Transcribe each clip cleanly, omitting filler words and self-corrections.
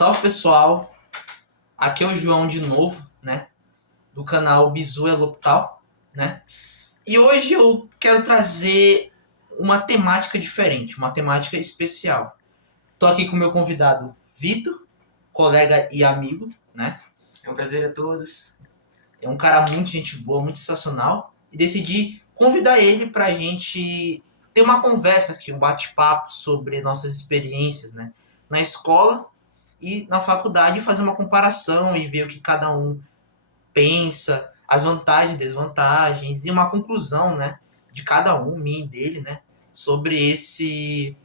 Salve pessoal, aqui é o João de novo, né? Do canal Bizu é Lopital, né? E hoje eu quero trazer uma temática diferente, uma temática especial. Tô aqui com o meu convidado Vitor, colega e amigo, né? É um prazer a todos. É um cara muito gente boa, muito sensacional. E decidi convidar ele pra gente ter uma conversa aqui, um bate-papo sobre nossas experiências, né? Na escola e na faculdade, fazer uma comparação e ver o que cada um pensa, as vantagens e desvantagens, e uma conclusão, né? De cada um, minha e dele, né? Sobre esse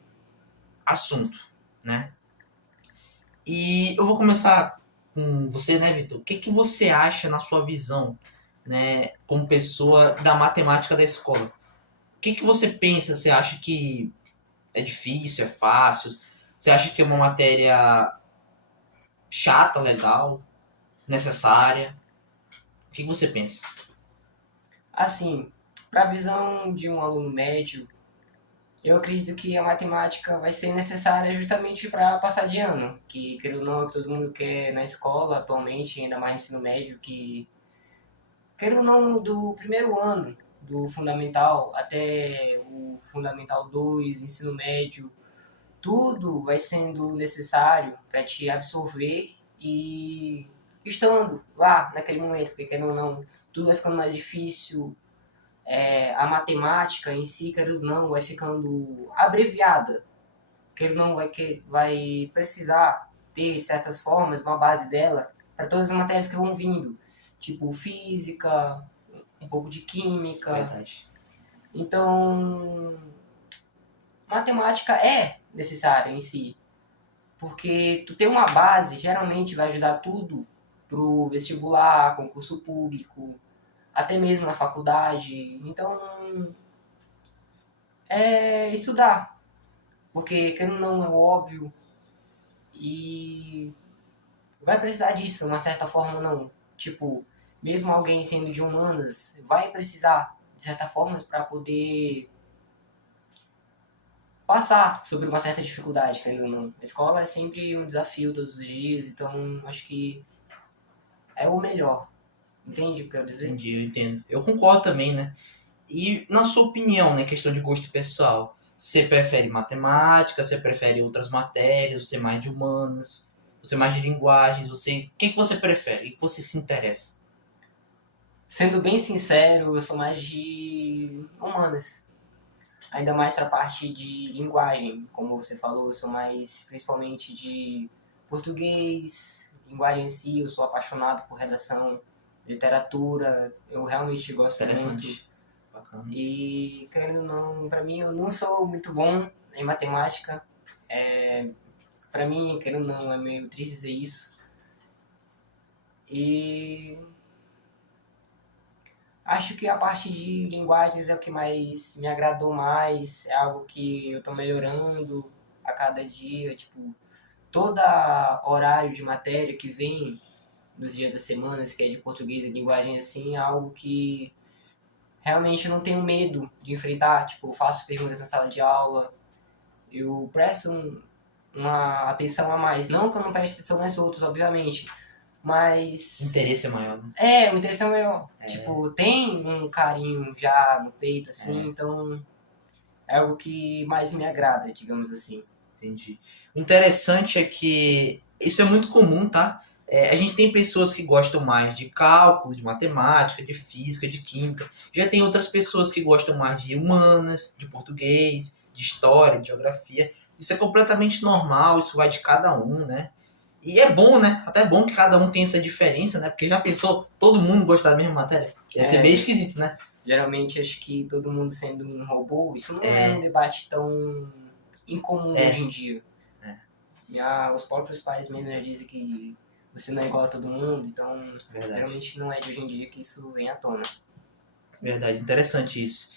assunto, né? E eu vou começar com você, né, Vitor? O que você acha, na sua visão, né, como pessoa da matemática da escola? O que você pensa? Você acha que é difícil, é fácil? Você acha que é uma matéria chata, legal, necessária? O que você pensa? Assim, para a visão de um aluno médio, eu acredito que a matemática vai ser necessária justamente para passar de ano, que, querendo ou não, é o que todo mundo quer na escola atualmente, ainda mais no ensino médio, que, querendo ou não, do primeiro ano do fundamental até o fundamental 2, ensino médio, tudo vai sendo necessário para te absorver e estando lá naquele momento, porque querendo ou não, tudo vai ficando mais difícil, a matemática em si, querendo ou não, vai ficando abreviada, querendo ou não, vai precisar ter, de certas formas, uma base dela para todas as matérias que vão vindo, tipo física, um pouco de química. Verdade. Então, matemática é necessária em si, porque tu ter uma base geralmente vai ajudar tudo pro vestibular, concurso público, até mesmo na faculdade. Então, é estudar, porque querendo ou não é óbvio e vai precisar disso, de uma certa forma ou não. Tipo, mesmo alguém sendo de humanas, vai precisar, de certa forma, para poder passar sobre uma certa dificuldade, querendo ou não. A escola é sempre um desafio todos os dias, então acho que é o melhor. Entende o que eu quero dizer? Entendi, eu entendo. Eu concordo também, né? E na sua opinião, né, questão de gosto pessoal, você prefere matemática, você prefere outras matérias, você é mais de humanas, você é mais de linguagens, você, o que você prefere? O que você se interessa? Sendo bem sincero, eu sou mais de humanas. Ainda mais para a parte de linguagem, como você falou, eu sou mais principalmente de português, linguagem em si, eu sou apaixonado por redação, literatura, eu realmente gosto muito. Interessante. Bacana. E, querendo ou não, para mim, eu não sou muito bom em matemática. Para mim, querendo ou não, é meio triste dizer isso. E acho que a parte de linguagens é o que mais me agradou mais, é algo que eu estou melhorando a cada dia, tipo, toda horário de matéria que vem nos dias das semanas, que é de português e linguagem assim, é algo que realmente eu não tenho medo de enfrentar, tipo, eu faço perguntas na sala de aula, eu presto uma atenção a mais, não que eu não preste atenção nas outras, obviamente, mas Interesse é maior, né? o interesse é maior. Tipo, tem um carinho já no peito, assim, então é algo que mais me agrada, digamos assim. Entendi. O interessante é que isso é muito comum, tá? A gente tem pessoas que gostam mais de cálculo, de matemática, de física, de química. Já tem outras pessoas que gostam mais de humanas, de português, de história, de geografia. Isso é completamente normal, isso vai de cada um, né? E é bom, né? Até é bom que cada um tenha essa diferença, né? Porque já pensou todo mundo gostar da mesma matéria? Ia ser bem esquisito, né? Geralmente acho que todo mundo sendo um robô, isso não é um debate tão incomum hoje em dia. Os próprios pais mesmo já dizem que você não é igual a todo mundo, então geralmente não é de hoje em dia que isso vem à tona. Verdade, interessante isso.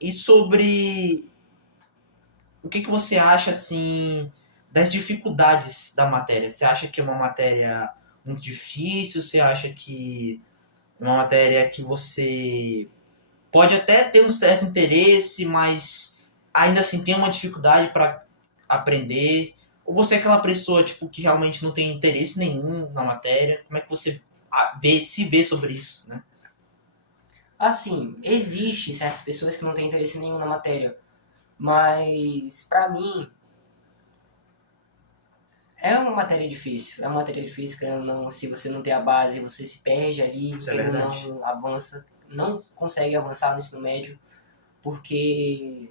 E sobre o que você acha, assim, das dificuldades da matéria? Você acha que é uma matéria muito difícil? Você acha que é uma matéria que você pode até ter um certo interesse, mas ainda assim tem uma dificuldade para aprender? Ou você é aquela pessoa, tipo, que realmente não tem interesse nenhum na matéria? Como é que você se vê sobre isso, né? Assim, existe certas pessoas que não têm interesse nenhum na matéria, mas pra mim é uma matéria difícil, querendo ou não, se você não tem a base, você se perde ali, Isso é querendo ou verdade. não, avança, não consegue avançar no ensino médio, porque,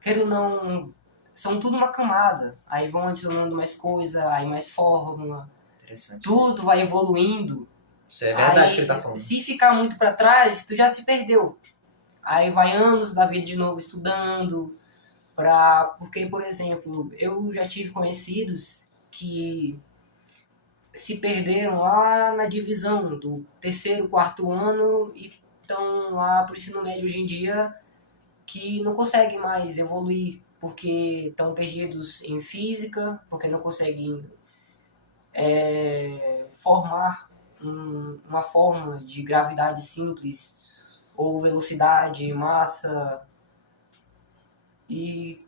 querendo ou não, são tudo uma camada, aí vão adicionando mais coisa, aí mais fórmula, Interessante isso aí. tudo vai evoluindo, Isso é verdade que ele tá aí falando. se ficar muito pra trás, tu já se perdeu. Aí vai anos da vida de novo estudando, porque, por exemplo, eu já tive conhecidos que se perderam lá na divisão do terceiro, quarto ano e estão lá pro ensino médio hoje em dia que não conseguem mais evoluir porque estão perdidos em física, porque não conseguem formar uma fórmula de gravidade simples ou velocidade, massa, e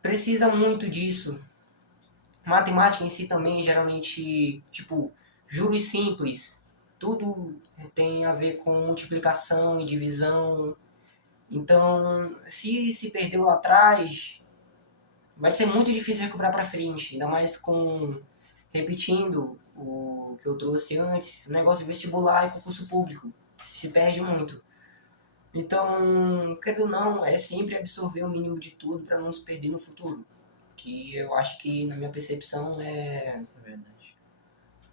precisa muito disso. Matemática em si também, geralmente, tipo, juros simples, tudo tem a ver com multiplicação e divisão. Então, se perdeu lá atrás, vai ser muito difícil recuperar para frente, ainda mais com repetindo o que eu trouxe antes, o negócio de vestibular e concurso público, se perde muito. Então, querendo ou não, é sempre absorver o mínimo de tudo para não se perder no futuro. Que eu acho que, na minha percepção, é Isso é verdade.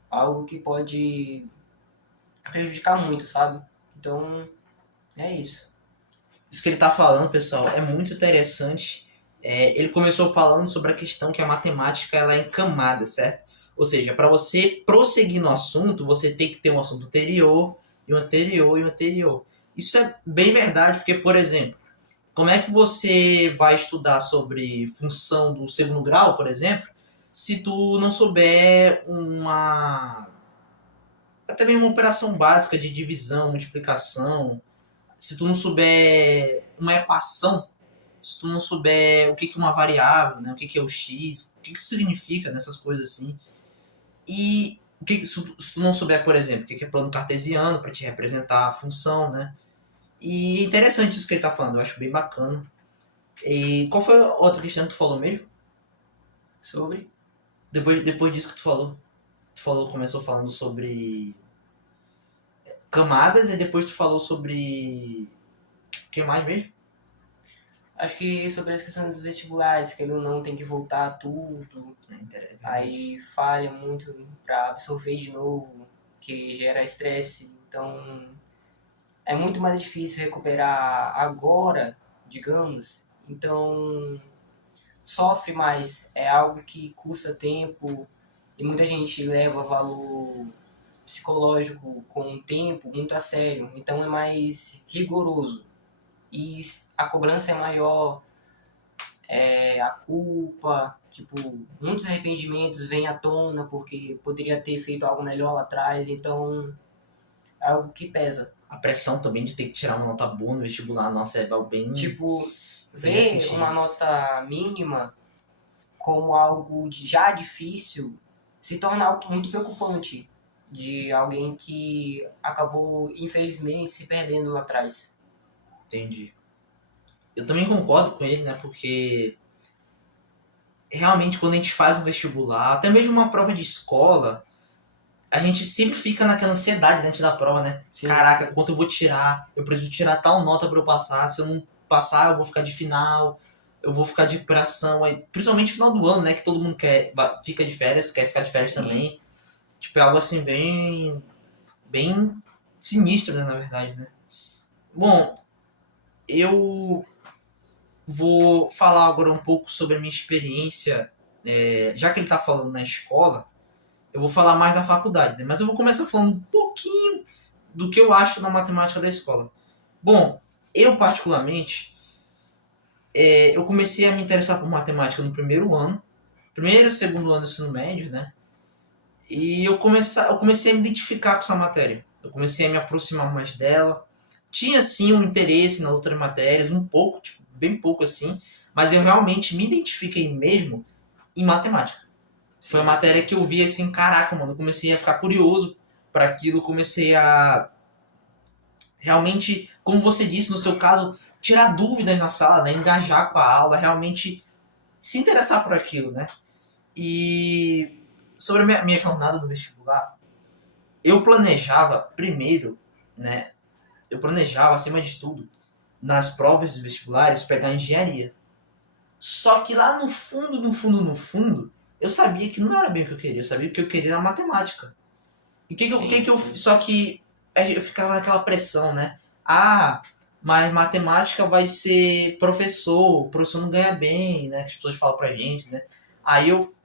algo que pode prejudicar muito, sabe? Então, é isso. Isso que ele tá falando, pessoal, é muito interessante. Ele começou falando sobre a questão que a matemática ela é em camadas, certo? Ou seja, para você prosseguir no assunto, você tem que ter um assunto anterior, e um anterior, e um anterior. Isso é bem verdade, porque, por exemplo, como é que você vai estudar sobre função do segundo grau, por exemplo, se tu não souber até mesmo uma operação básica de divisão, multiplicação, se tu não souber uma equação, se tu não souber o que é uma variável, né, o que é o x, o que isso significa nessas coisas assim, e se tu não souber, por exemplo, o que é plano cartesiano para te representar a função, né? E é interessante isso que ele tá falando, eu acho bem bacana. E qual foi a outra questão que tu falou mesmo? Sobre. Depois disso que começou falando sobre camadas e depois tu falou sobre o que mais mesmo? Acho que sobre as questões dos vestibulares, que ele não tem que voltar tudo, É aí falha muito para absorver de novo, que gera estresse. Então, é muito mais difícil recuperar agora, digamos. Então, sofre mais. É algo que custa tempo e muita gente leva valor psicológico com o tempo muito a sério. Então, é mais rigoroso. E a cobrança é maior, a culpa, tipo, muitos arrependimentos vêm à tona porque poderia ter feito algo melhor lá atrás, então é algo que pesa. A pressão também de ter que tirar uma nota boa no vestibular, nossa, é bem. Tipo, Eu já ver senti uma isso. nota mínima como algo já difícil se torna algo muito preocupante de alguém que acabou, infelizmente, se perdendo lá atrás. Entendi. Eu também concordo com ele, né? Porque realmente quando a gente faz um vestibular, até mesmo uma prova de escola, a gente sempre fica naquela ansiedade antes da prova, né? Sim, Caraca, sim. quanto eu vou tirar? Eu preciso tirar tal nota para eu passar. Se eu não passar, eu vou ficar de final, eu vou ficar de recuperação. Aí, principalmente no final do ano, né? Que todo mundo fica de férias, quer ficar de férias Sim. também. Tipo, é algo assim bem sinistro, né? Na verdade, né? Bom, eu vou falar agora um pouco sobre a minha experiência. Já que ele está falando na escola, eu vou falar mais da faculdade, né? Mas eu vou começar falando um pouquinho do que eu acho na matemática da escola. Bom, eu particularmente, eu comecei a me interessar por matemática no primeiro e segundo ano do ensino médio, né? E eu comecei a me identificar com essa matéria. Eu comecei a me aproximar mais dela. Tinha sim um interesse nas outras matérias, um pouco, tipo, bem pouco assim, mas eu realmente me identifiquei mesmo em matemática. Foi uma matéria que eu vi assim, caraca, mano, eu comecei a ficar curioso para aquilo, comecei a realmente, como você disse no seu caso, tirar dúvidas na sala, né, engajar com a aula, realmente se interessar por aquilo, né? E sobre a minha jornada no vestibular, eu planejava primeiro, né, eu planejava acima de tudo nas provas dos vestibulares pegar engenharia. Só que lá no fundo, no fundo, no fundo, eu sabia que não era bem o que eu queria. Eu sabia que o que eu queria era matemática. E só que eu ficava naquela pressão, né? Ah, mas matemática vai ser professor, o professor não ganha bem, né? Que as pessoas falam pra gente, né? Aí eu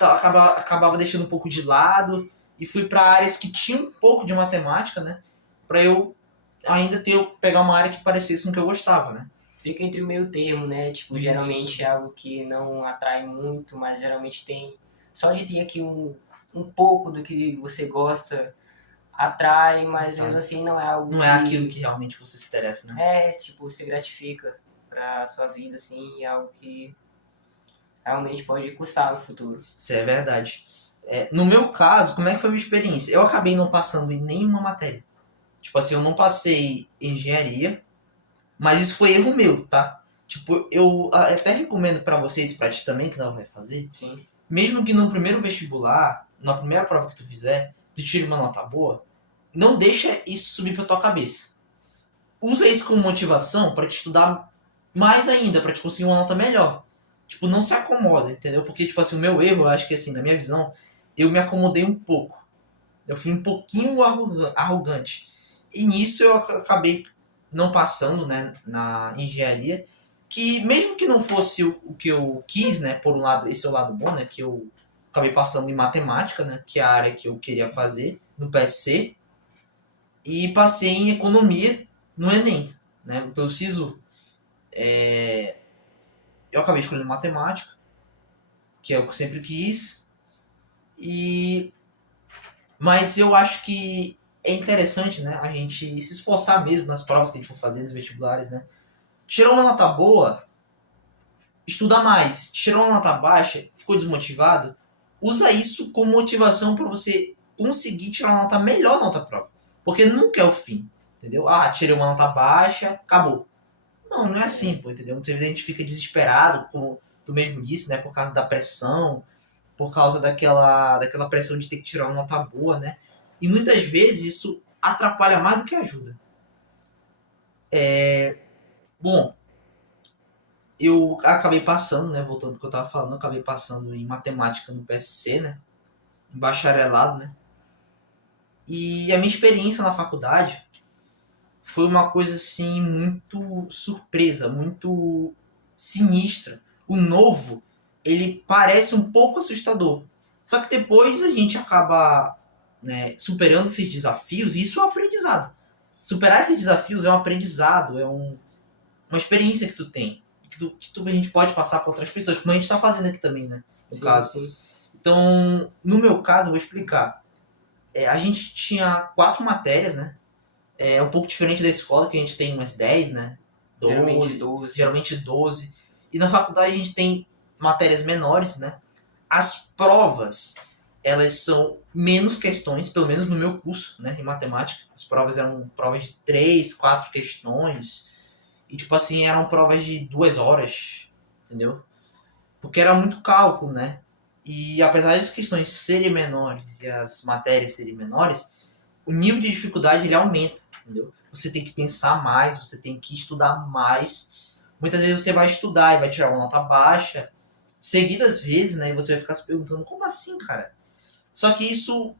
acabava deixando um pouco de lado e fui para áreas que tinham um pouco de matemática, né? Pra eu ainda pegar uma área que parecesse com o que eu gostava, né? Fica entre o meio termo, né? Tipo, Isso. geralmente é algo que não atrai muito, mas geralmente tem. Só de ter aqui um pouco do que você gosta atrai, mas mesmo assim não é algo Não que. é aquilo que realmente você se interessa, né? É, tipo, se gratifica pra sua vida, assim, e é algo que realmente pode custar no futuro. Isso é verdade. No meu caso, como é que foi a minha experiência? Eu acabei não passando em nenhuma matéria. Tipo assim, eu não passei em engenharia, mas isso foi erro meu, tá? Tipo, eu até recomendo pra vocês, pra ti também, que não vai fazer, Sim. mesmo que no primeiro vestibular, na primeira prova que tu fizer, tu tire uma nota boa, não deixa isso subir pra tua cabeça. Usa isso como motivação pra te estudar mais ainda, pra te conseguir uma nota melhor. Tipo, não se acomoda, entendeu? Porque, tipo assim, o meu erro, eu acho que assim, na minha visão, eu me acomodei um pouco. Eu fui um pouquinho arrogante. E nisso eu acabei não passando, né, na engenharia, que mesmo que não fosse o que eu quis, né, por um lado, esse é o lado bom, né, que eu acabei passando em matemática, né, que é a área que eu queria fazer no PSC, e passei em economia no Enem, né, pelo SISU. Eu acabei escolhendo matemática, que é o que eu sempre quis, e mas eu acho que é interessante, né, a gente se esforçar mesmo nas provas que a gente for fazer, nos vestibulares, né. Tirou uma nota boa, estuda mais. Tirou uma nota baixa, ficou desmotivado, usa isso como motivação para você conseguir tirar uma nota melhor na outra prova. Porque nunca é o fim, entendeu? Ah, tirei uma nota baixa, acabou. Não, não é assim, pô, entendeu? Muitas vezes a gente fica desesperado, como tu mesmo disse, né, por causa da pressão, por causa daquela pressão de ter que tirar uma nota boa, né? E muitas vezes isso atrapalha mais do que ajuda. Bom, eu acabei passando, né? Voltando ao que eu tava falando, eu acabei passando em matemática no PSC, né? Em bacharelado, né? E a minha experiência na faculdade foi uma coisa assim muito surpresa, muito sinistra. O novo, ele parece um pouco assustador. Só que depois a gente acaba, né, superando esses desafios e isso é um aprendizado. Superar esses desafios é um aprendizado, uma experiência que tu tem. A gente pode passar para outras pessoas, como a gente está fazendo aqui também, né? No Sim, caso. sim. Então, no meu caso, eu vou explicar. A gente tinha 4 matérias, né? É um pouco diferente da escola, que a gente tem umas 10, né? Geralmente 12. Geralmente 12. E na faculdade a gente tem matérias menores, né? As provas, elas são menos questões, pelo menos no meu curso, né? Em matemática. As provas eram provas de 3, 4 questões. E, tipo assim, eram provas de 2 horas, entendeu? Porque era muito cálculo, né? E apesar das questões serem menores e as matérias serem menores, o nível de dificuldade ele aumenta, entendeu? Você tem que pensar mais, você tem que estudar mais. Muitas vezes você vai estudar e vai tirar uma nota baixa, seguidas vezes, né? E você vai ficar se perguntando, como assim, cara? Só que isso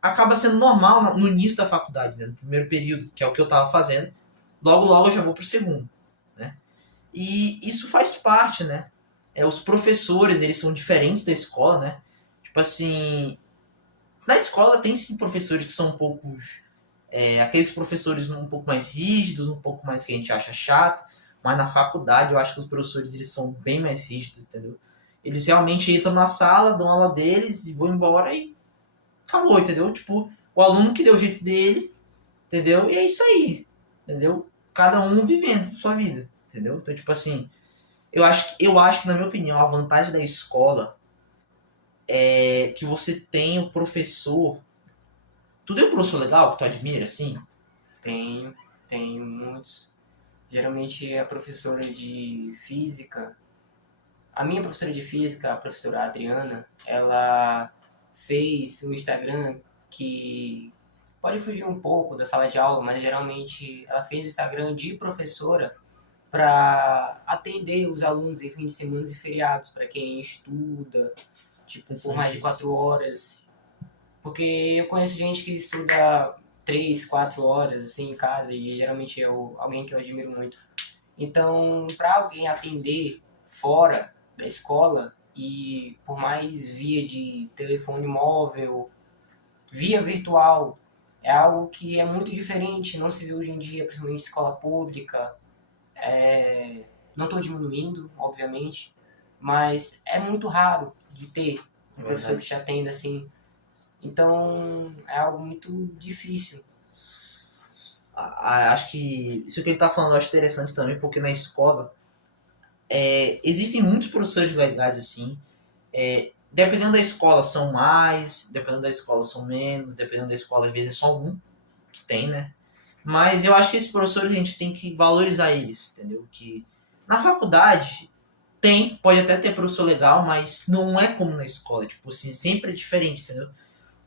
acaba sendo normal no início da faculdade, né? No primeiro período, que é o que eu tava fazendo. Logo, logo eu já vou pro segundo, né? E isso faz parte, né? Os professores, eles são diferentes da escola, né? Tipo assim, na escola tem sim professores que são um pouco aqueles professores um pouco mais rígidos, um pouco mais que a gente acha chato, mas na faculdade eu acho que os professores eles são bem mais rígidos, entendeu? Eles realmente entram na sala, dão aula deles e vão embora e acabou, entendeu? Tipo, o aluno que deu o jeito dele, entendeu? E é isso aí, entendeu? Cada um vivendo sua vida, entendeu? Então, tipo assim, Eu acho que, na minha opinião, a vantagem da escola é que você tem o professor. Tu tem um professor legal que tu admira, assim? Tenho, tenho muitos. Geralmente a professora de física, a minha professora de física, a professora Adriana, ela fez um Instagram que pode fugir um pouco da sala de aula, mas geralmente ela fez o Instagram de professora para atender os alunos em fins de semana e feriados, para quem estuda, tipo, por mais Interessante de isso. 4 horas. Porque eu conheço gente que estuda 3, 4 horas assim em casa e geralmente é alguém que eu admiro muito. Então, para alguém atender fora da escola e por mais via de telefone móvel, via virtual, é algo que é muito diferente, não se vê hoje em dia, principalmente em escola pública. Não estou diminuindo, obviamente, mas é muito raro de ter um professor que Verdade. te atenda assim. Então, é algo muito difícil. Acho que isso que ele tá falando eu acho interessante também, porque na escola existem muitos professores legais assim. Dependendo da escola são mais, dependendo da escola são menos, dependendo da escola às vezes é só um que tem, né? Mas eu acho que esses professores a gente tem que valorizar eles, entendeu? Que na faculdade pode até ter professor legal, mas não é como na escola, tipo assim, sempre é diferente, entendeu?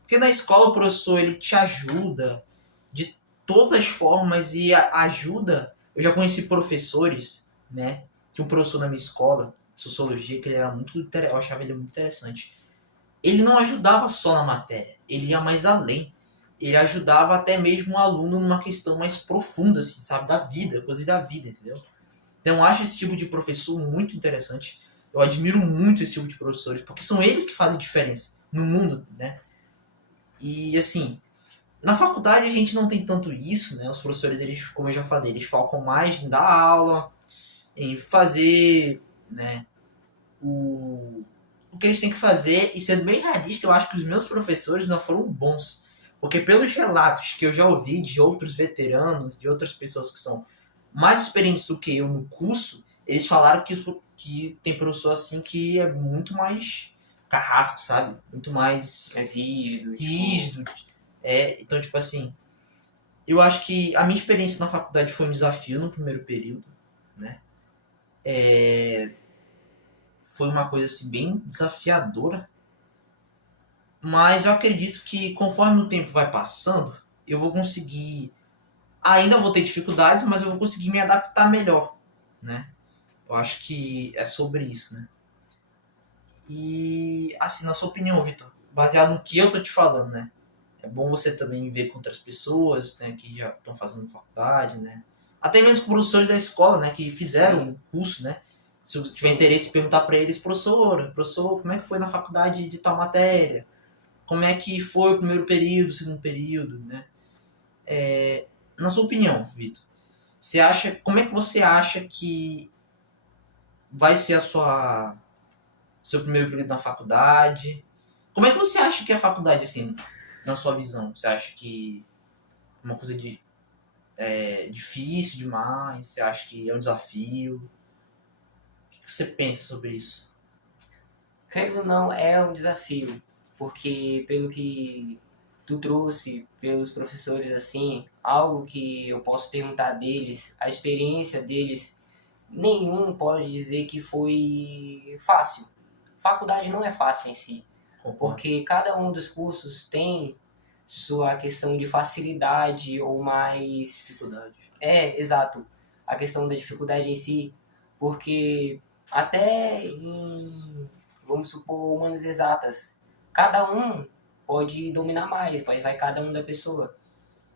Porque na escola o professor ele te ajuda de todas as formas e ajuda. Eu já conheci professores, né? Tinha um professor na minha escola de sociologia que ele era muito, eu achava ele muito interessante. Ele não ajudava só na matéria, ele ia mais além. Ele ajudava até mesmo o aluno numa questão mais profunda, assim, sabe, da vida, coisas da vida, entendeu? Então eu acho esse tipo de professor muito interessante. Eu admiro muito esse tipo de professores, porque são eles que fazem diferença no mundo, né? E assim, na faculdade a gente não tem tanto isso, né? Os professores, eles, como eu já falei, eles focam mais em dar aula, em fazer, né, o que eles têm que fazer. E sendo bem realista, eu acho que os meus professores não foram bons. Porque pelos relatos que eu já ouvi de outros veteranos, de outras pessoas que são mais experientes do que eu no curso, eles falaram que tem professor assim que é muito mais carrasco, sabe? Muito mais Mais rígido, tipo, rígido. Então, tipo assim, eu acho que a minha experiência na faculdade foi um desafio no primeiro período, né? Foi uma coisa assim bem desafiadora, mas eu acredito que conforme o tempo vai passando, eu vou conseguir, ainda vou ter dificuldades, mas eu vou conseguir me adaptar melhor, né? Eu acho que é sobre isso, né? E assim, na sua opinião, Vitor, baseado no que eu tô te falando, né? É bom você também ver com outras pessoas, né, que já estão fazendo faculdade, né? Até mesmo com professores da escola, né, que fizeram sim, o curso, né? Se eu tiver sim. interesse, perguntar para eles, professor, como é que foi na faculdade de tal matéria? Como é que foi o primeiro período, o segundo período, né? Na sua opinião, Vitor, como é que você acha que vai ser a seu primeiro período na faculdade? Como é que você acha que é a faculdade, assim, na sua visão? Você acha que é uma coisa difícil demais? Você acha que é um desafio? O que você pensa sobre isso? Querendo ou não, é um desafio, porque pelo que tu trouxe, pelos professores, assim, algo que eu posso perguntar deles, a experiência deles, nenhum pode dizer que foi fácil. Faculdade não é fácil em si, Concordo. porque cada um dos cursos tem sua questão de facilidade ou mais. Dificuldade. Exato, a questão da dificuldade em si, porque até em, vamos supor, humanas exatas, cada um pode dominar mais, mas vai cada um da pessoa.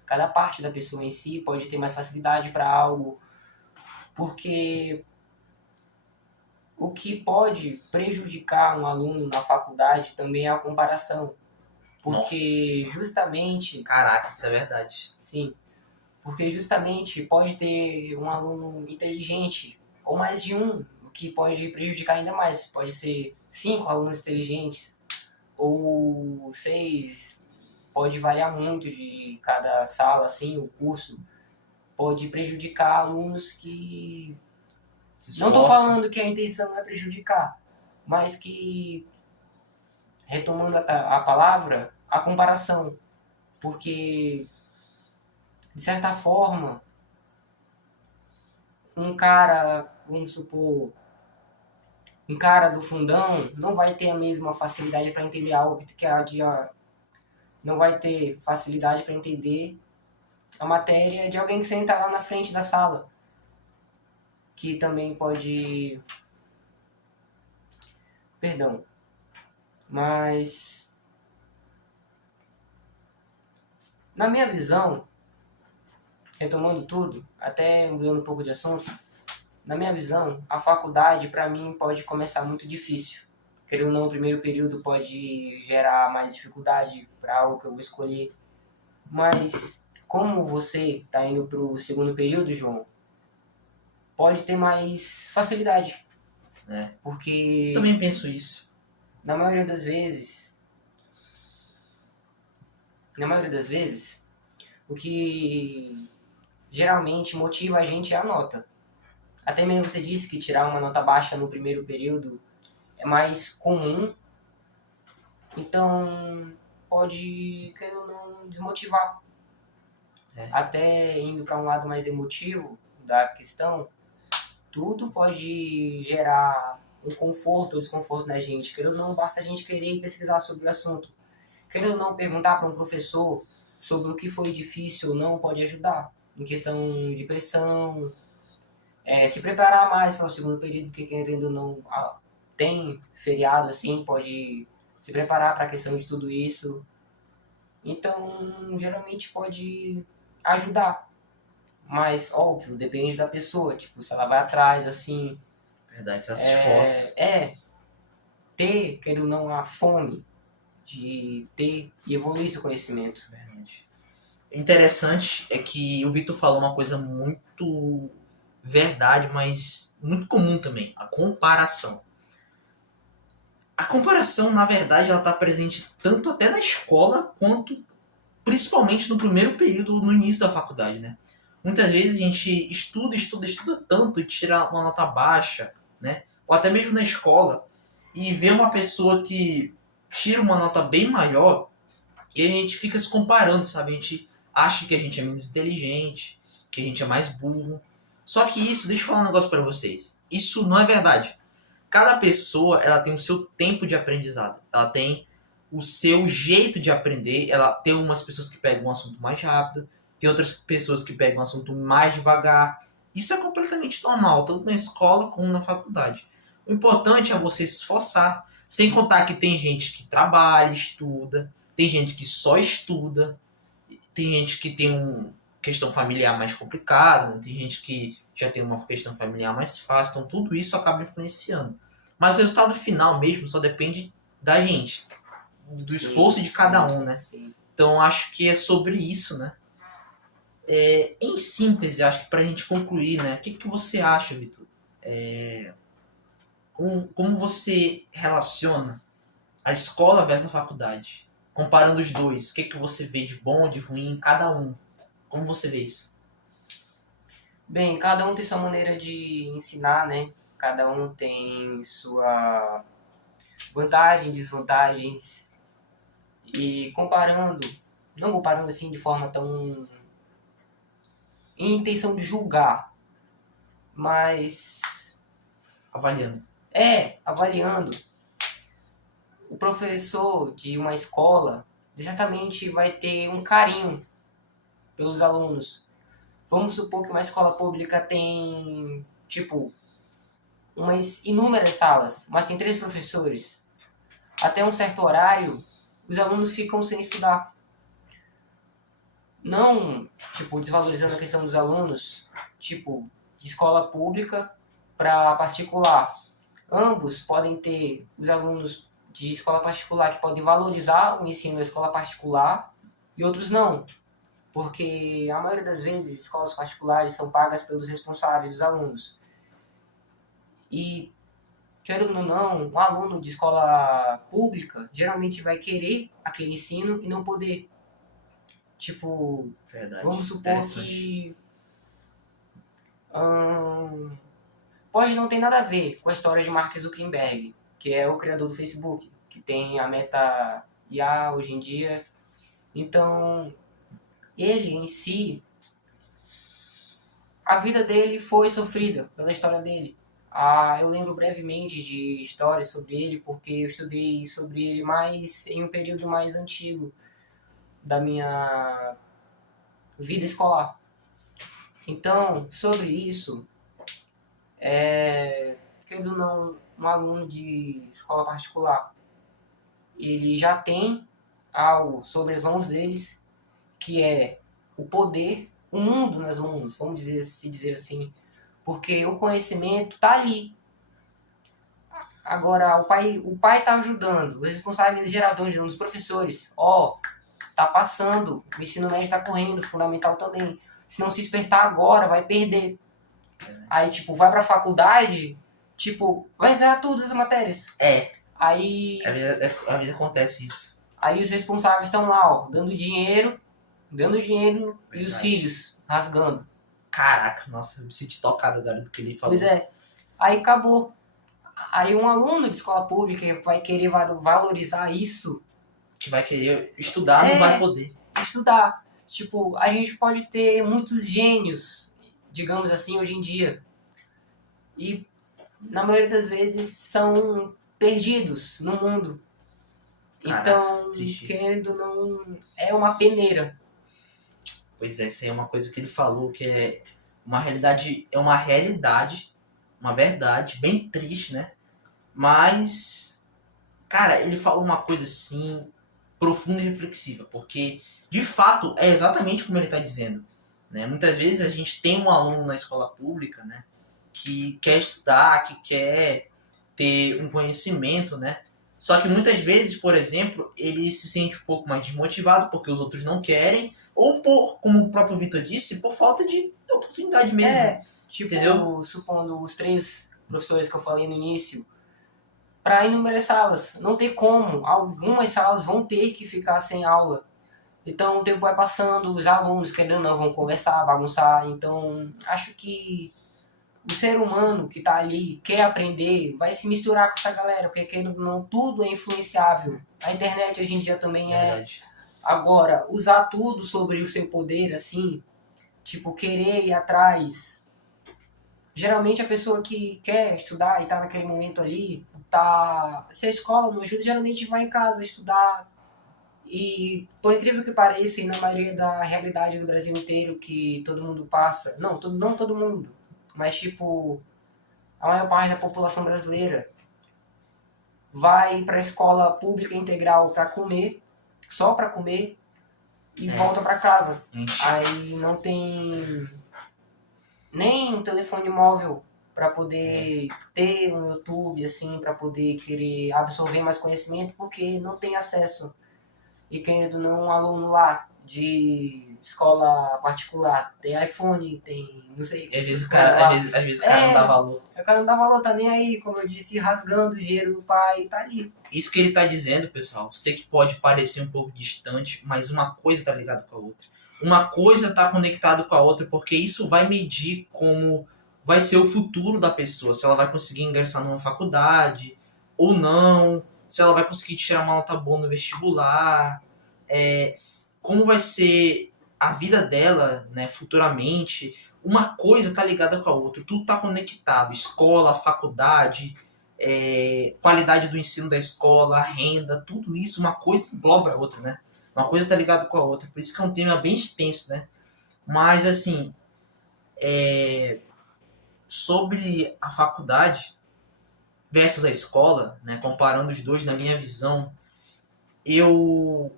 Cada parte da pessoa em si pode ter mais facilidade para algo, porque o que pode prejudicar um aluno na faculdade também é a comparação, porque Nossa! justamente, Caraca, isso é verdade. sim, porque justamente pode ter um aluno inteligente, ou mais de um, o que pode prejudicar ainda mais. Pode ser 5 alunos inteligentes, ou 6, pode variar muito de cada sala, assim, o curso. Pode prejudicar alunos que se Não tô esforçam. falando que a intenção é prejudicar, mas que, retomando a palavra, a comparação. Porque, de certa forma, um cara, vamos supor, um cara do fundão não vai ter a mesma facilidade para entender algo que não vai ter facilidade para entender a matéria de alguém que senta lá na frente da sala, que também pode, perdão, mas na minha visão, retomando tudo, até mudando um pouco de assunto, na minha visão, a faculdade para mim pode começar muito difícil. Querendo ou não, o primeiro período pode gerar mais dificuldade para algo que eu vou escolher. Mas como você está indo para o segundo período, João, pode ter mais facilidade. Porque Também penso isso. na maioria das vezes, o que geralmente motiva a gente é a nota. Até mesmo você disse que tirar uma nota baixa no primeiro período é mais comum, então pode, querendo ou não, desmotivar. Até indo para um lado mais emotivo da questão, tudo pode gerar um conforto ou desconforto na gente. Querendo ou não, basta a gente querer pesquisar sobre o assunto. Querendo ou não, perguntar para um professor sobre o que foi difícil ou não pode ajudar. Em questão de pressão, se preparar mais para o segundo período, porque querendo ou não, tem feriado assim, pode se preparar para a questão de tudo isso. Então, geralmente pode ajudar. Mas, óbvio, depende da pessoa. Tipo, se ela vai atrás, assim... Verdade, se ela se esforça. Ter, querendo ou não, a fome de ter e evoluir seu conhecimento. Verdade. Interessante é que o Victor falou uma coisa muito verdade, mas muito comum também, a comparação. A comparação, na verdade, ela está presente tanto até na escola, quanto principalmente no primeiro período, no início da faculdade, né? Muitas vezes a gente estuda tanto e tira uma nota baixa, né? Ou até mesmo na escola, e vê uma pessoa que tira uma nota bem maior e a gente fica se comparando, sabe? A gente acha que a gente é menos inteligente, que a gente é mais burro. Só que isso, deixa eu falar um negócio pra vocês. Isso não é verdade. Cada pessoa, ela tem o seu tempo de aprendizado. Ela tem o seu jeito de aprender. Ela tem umas pessoas que pegam um assunto mais rápido, tem outras pessoas que pegam um assunto mais devagar. Isso é completamente normal, tanto na escola como na faculdade. O importante é você se esforçar, sem contar que tem gente que trabalha, estuda, tem gente que só estuda, tem gente que tem uma questão familiar mais complicada, né? Tem gente que já tem uma questão familiar mais fácil, então tudo isso acaba influenciando. Mas o resultado final mesmo só depende da gente, do esforço de cada um, né? Sim. Então acho que é sobre isso, né? Em síntese, acho que pra gente concluir, né? O que você acha, Vitor? Como você relaciona a escola versus a faculdade? Comparando os dois, o que você vê de bom, de ruim em cada um? Como você vê isso? Bem, cada um tem sua maneira de ensinar, né? Cada um tem sua vantagem, desvantagens. E não comparando assim de forma tão em intenção de julgar, mas Avaliando. avaliando. O professor de uma escola certamente vai ter um carinho pelos alunos. Vamos supor que uma escola pública tem, tipo, umas inúmeras salas, mas tem 3 professores. Até um certo horário, os alunos ficam sem estudar. Não, tipo, desvalorizando a questão dos alunos, tipo, de escola pública para particular. Ambos podem ter os alunos de escola particular que podem valorizar o ensino da escola particular e outros não. Porque a maioria das vezes escolas particulares são pagas pelos responsáveis dos alunos. E, querendo ou não, um aluno de escola pública geralmente vai querer aquele ensino e não poder. Tipo, Verdade. vamos supor que pode não ter nada a ver com a história de Mark Zuckerberg, que é o criador do Facebook, que tem a Meta IA hoje em dia. Então, ele em si, a vida dele foi sofrida pela história dele. Eu lembro brevemente de histórias sobre ele, porque eu estudei sobre ele mais em um período mais antigo da minha vida escolar. Então, sobre isso, querendo ou não, um aluno de escola particular, ele já tem algo sobre as mãos deles, que é o poder, o mundo nas mãos, vamos dizer assim, porque o conhecimento está ali. Agora, o pai está ajudando, os responsáveis geradores, os professores, tá passando, o ensino médio está correndo, fundamental também. Se não se despertar agora, vai perder. Aí, tipo, vai pra faculdade, tipo, vai zerar todas as matérias. Aí... A vida acontece isso. Aí os responsáveis estão lá, ó, dando dinheiro e os filhos rasgando. Caraca, nossa, eu me senti tocado agora do que ele falou. Pois é. Aí acabou. Aí um aluno de escola pública vai querer valorizar isso. Que vai querer estudar, não vai poder. Estudar. Tipo, a gente pode ter muitos gênios, digamos assim, hoje em dia. E, na maioria das vezes, são perdidos no mundo. Caraca, então, querendo ou não, é uma peneira. Pois é, isso aí é uma coisa que ele falou, que é uma realidade, uma verdade, bem triste, né? Mas, cara, ele falou uma coisa assim, profunda e reflexiva, porque, de fato, é exatamente como ele está dizendo. Né? Muitas vezes a gente tem um aluno na escola pública, né, que quer estudar, que quer ter um conhecimento, né? Só que muitas vezes, por exemplo, ele se sente um pouco mais desmotivado porque os outros não querem, ou por, como o próprio Vitor disse, por falta de oportunidade mesmo. Tipo, entendeu? Supondo os 3 professores que eu falei no início, para inúmeras salas. Não tem como. Algumas salas vão ter que ficar sem aula. Então o tempo vai passando, os alunos, querendo ou não, vão conversar, bagunçar. Então, acho que o ser humano que está ali, quer aprender, vai se misturar com essa galera, porque querendo ou não, tudo é influenciável. A internet hoje em dia também Verdade. Agora, usar tudo sobre o seu poder, assim, tipo, querer ir atrás. Geralmente a pessoa que quer estudar e tá naquele momento ali, se a escola não ajuda, geralmente vai em casa estudar. E, por incrível que pareça, e na maioria da realidade do Brasil inteiro que todo mundo passa, não todo mundo, mas tipo, a maior parte da população brasileira vai para a escola pública integral para comer, só para comer, e volta para casa. Aí não tem nem um telefone móvel para poder ter um YouTube, assim, para poder querer absorver mais conhecimento, porque não tem acesso. E querendo não, um aluno lá de escola particular tem iPhone, tem, não sei... E às vezes o cara não dá valor. O cara não dá valor, tá nem aí, como eu disse, rasgando o dinheiro do pai, tá ali. Isso que ele tá dizendo, pessoal, sei que pode parecer um pouco distante, mas uma coisa tá ligada com a outra. Uma coisa tá conectada com a outra, porque isso vai medir como vai ser o futuro da pessoa, se ela vai conseguir ingressar numa faculdade ou não, se ela vai conseguir tirar uma nota boa no vestibular, como vai ser a vida dela, né, futuramente. Uma coisa tá ligada com a outra, tudo tá conectado, escola, faculdade, qualidade do ensino da escola, renda, tudo isso, uma coisa engloba a outra, né? Uma coisa tá ligada com a outra, por isso que é um tema bem extenso, né? Mas, assim, sobre a faculdade versus a escola, né, comparando os dois na minha visão, eu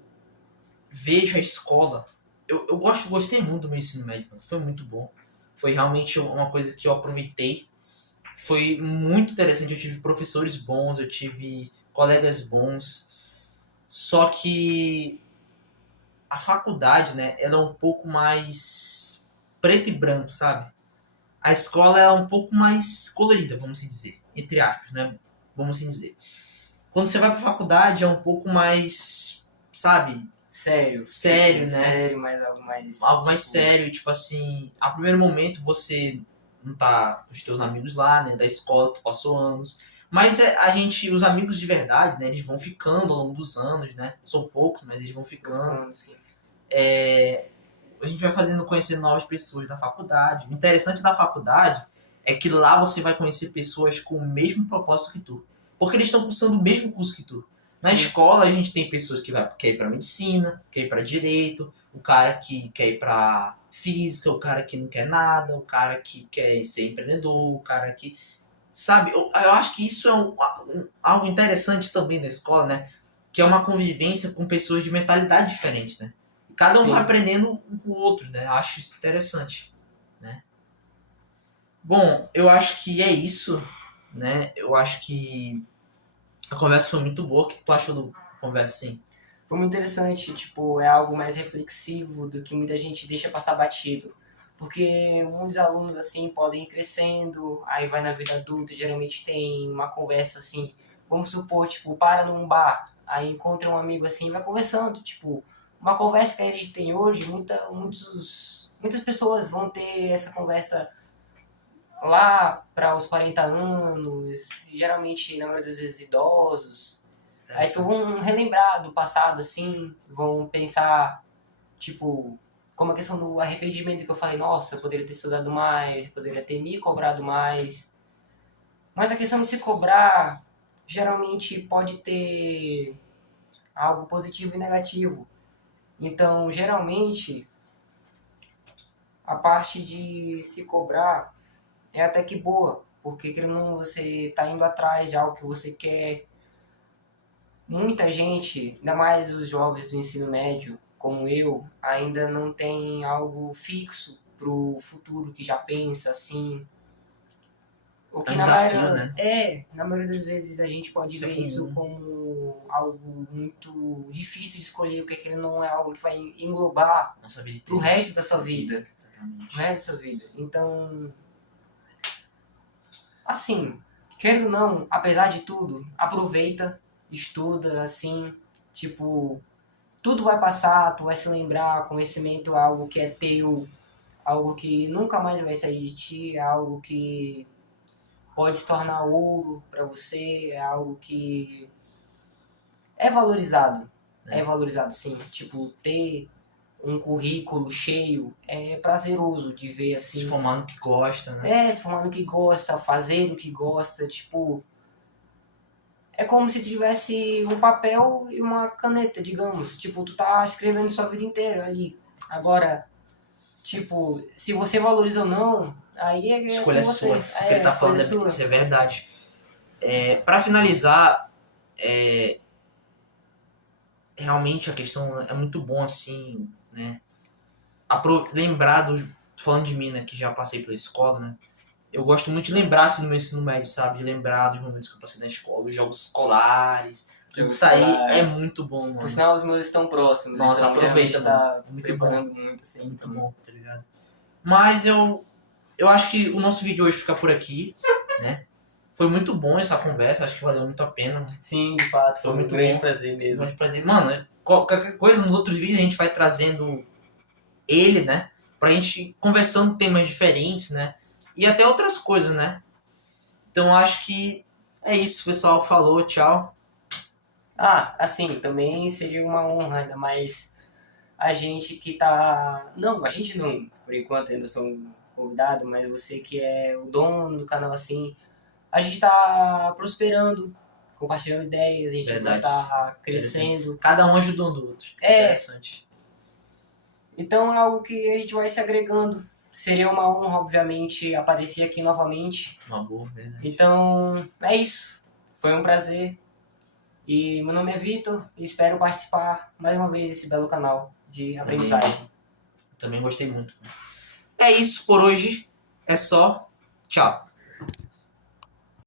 vejo a escola... Eu gostei muito do meu ensino médio, foi muito bom. Foi realmente uma coisa que eu aproveitei. Foi muito interessante, eu tive professores bons, eu tive colegas bons. Só que a faculdade, né, ela é um pouco mais preto e branco, sabe? A escola é um pouco mais colorida, vamos assim dizer. Entre aspas, né? Vamos assim dizer. Quando você vai pra faculdade é um pouco mais, sabe... Sério, né? Sério, mas algo mais... Algo mais sério, tipo assim... A primeiro momento você não tá com os teus amigos lá, né? Da escola, tu passou anos. Mas os amigos de verdade, né? Eles vão ficando ao longo dos anos, né? São poucos, mas eles vão ficando. Sim. A gente vai conhecer novas pessoas da faculdade. O interessante da faculdade é que lá você vai conhecer pessoas com o mesmo propósito que tu. Porque eles estão cursando o mesmo curso que tu. Na escola a gente tem pessoas que quer ir para medicina, quer ir para direito, o cara que quer ir para física, o cara que não quer nada, o cara que quer ser empreendedor, o cara que... Sabe, eu acho que isso é algo interessante também da escola, né? Que é uma convivência com pessoas de mentalidade diferente, né? E cada um vai aprendendo um com o outro, né? Eu acho isso interessante, né? Bom, eu acho que é isso, né? Eu acho que a conversa foi muito boa. O que tu achou da conversa, assim? Foi muito interessante, tipo, é algo mais reflexivo do que muita gente deixa passar batido. Porque muitos alunos, assim, podem ir crescendo, aí vai na vida adulta, geralmente tem uma conversa, assim, vamos supor, tipo, para num bar, aí encontra um amigo, assim, e vai conversando, tipo, uma conversa que a gente tem hoje, muitas pessoas vão ter essa conversa lá para os 40 anos, geralmente, na maioria das vezes, idosos. Aí que vão relembrar do passado, assim, vão pensar, tipo, como a questão do arrependimento que eu falei, nossa, eu poderia ter estudado mais, eu poderia ter me cobrado mais. Mas a questão de se cobrar, geralmente pode ter algo positivo e negativo. Então, geralmente, a parte de se cobrar é até que boa, porque querendo ou não, você tá indo atrás de algo que você quer. Muita gente, ainda mais os jovens do ensino médio, como eu, ainda não tem algo fixo pro futuro, que já pensa assim. O que desafio, né? na maioria das vezes a gente pode ver isso como algo muito difícil de escolher, porque aquilo não é algo que vai englobar nossa vida pro resto da sua vida. Exatamente. Pro resto da sua vida. Então, assim, querendo ou não, apesar de tudo, aproveita, estuda, assim, tipo, tudo vai passar, tu vai se lembrar, conhecimento é algo que é teu, algo que nunca mais vai sair de ti, é algo que pode se tornar ouro para você, é algo que é valorizado sim, tipo, ter um currículo cheio é prazeroso de ver, assim. Se formar no que gosta, né? Se formar no que gosta, fazer o que gosta, tipo... É como se tu tivesse um papel e uma caneta, digamos. Tipo, tu tá escrevendo sua vida inteira ali. Agora, tipo, se você valoriza ou não, aí é escolha você. sua. Se o que ele tá falando isso é verdade. Pra finalizar, realmente a questão é muito bom, assim, né? Lembrar falando de mim, né, que já passei pela escola, né? Eu gosto muito de lembrar, assim, no meu ensino médio, sabe? De lembrar dos momentos que eu passei na escola, os jogos escolares. Isso aí é muito bom, mano. Por sinal, os meus estão próximos. Nossa, então aproveita, tá muito bom. Muito, assim, é muito bom, tá ligado? Mas eu acho que o nosso vídeo hoje fica por aqui, né? Foi muito bom essa conversa, acho que valeu muito a pena. Sim, de fato, foi muito grande prazer mesmo. Muito prazer. Mano, qualquer coisa, nos outros vídeos a gente vai trazendo ele, né? Pra gente conversando temas diferentes, né? E até outras coisas, né? Então acho que é isso, pessoal. Falou, tchau. Assim, também seria uma honra, ainda mais a gente que tá... Não, a gente não, por enquanto ainda sou um convidado, mas você que é o dono do canal, assim, a gente tá prosperando, compartilhando ideias, a gente vai tá crescendo. Cada um ajudando o outro. Interessante. Então é algo que a gente vai se agregando. Seria uma honra, obviamente, aparecer aqui novamente. Uma boa, verdade. Então, é isso. Foi um prazer. E meu nome é Vitor e espero participar mais uma vez desse belo canal de aprendizagem. Também gostei muito. É isso por hoje. É só. Tchau.